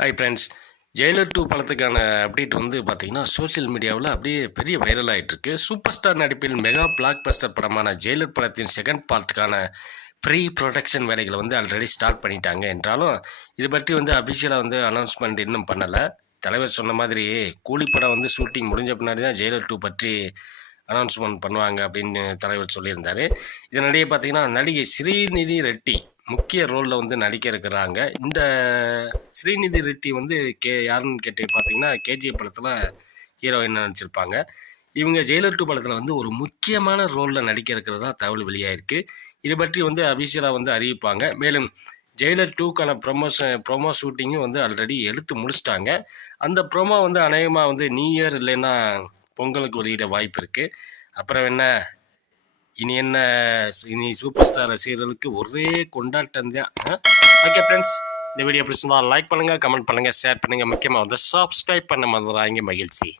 Hi friends Jailer two படத்துக்கான update வந்து பார்த்தீங்கன்னா சோஷியல் மீடியாவில் அப்படியே பெரிய வைரல் ஆகிட்டுருக்கு சூப்பர் ஸ்டார் நடிப்பில் மெகா பிளாக் பஸ்டர் படமான ஜெயிலர் படத்தின் செகண்ட் பார்ட்டுக்கான ப்ரீ ப்ரொடக்ஷன் வேலைகளை வந்து ஆல்ரெடி ஸ்டார்ட் பண்ணிட்டாங்க. என்றாலும் இது பற்றி வந்து அஃபிஷியலாக வந்து அனௌன்ஸ்மெண்ட் இன்னும் பண்ணலை. தலைவர் சொன்ன மாதிரி கூலி படம் வந்து ஷூட்டிங் முடிஞ்ச பின்னாடி தான் ஜெயிலர் டூ பற்றி அனௌன்ஸ்மெண்ட் பண்ணுவாங்க அப்படின்னு தலைவர் சொல்லியிருந்தார். இதனிடையே பார்த்தீங்கன்னா நடிகை ஸ்ரீநிதி ரெட்டி முக்கிய ரோலில் வந்து நடிக்க இருக்கிறாங்க. இந்த ஸ்ரீநிதி ரெட்டி வந்து கே யாருன்னு கேட்டு பார்த்தீங்கன்னா கேஜிஎஃப் படத்தில் ஹீரோயின் நடிச்சிருப்பாங்க. இவங்க ஜெயிலர் டூ படத்தில் வந்து ஒரு முக்கியமான ரோலில் நடிக்க இருக்கிறதா தகவல் வெளியாகிருக்கு இது பற்றி வந்து அபிஷியலாக வந்து அறிவிப்பாங்க. மேலும் ஜெயிலர் டூக்கான ப்ரொமோஷன் ப்ரொமோ ஷூட்டிங்கும் வந்து ஆல்ரெடி எடுத்து முடிச்சிட்டாங்க. அந்த ப்ரோமோ வந்து அநேகமாக வந்து நியூ இயர் இல்லைன்னா பொங்கலுக்கு வெளியிட வாய்ப்பு இருக்குது அப்புறம் என்ன? இனி என்ன? இனி சூப்பர் ஸ்டார் ரசிகர்களுக்கு ஒரே கொண்டாட்டம் தான். ஓகே ஃப்ரெண்ட்ஸ் இந்த வீடியோ பிடிச்சிருந்தா லைக் பண்ணுங்கள் கமெண்ட் பண்ணுங்கள் ஷேர் பண்ணுங்கள் முக்கியமாக வந்து சப்ஸ்கிரைப் பண்ண மறந்துடாங்க மகிழ்ச்சி.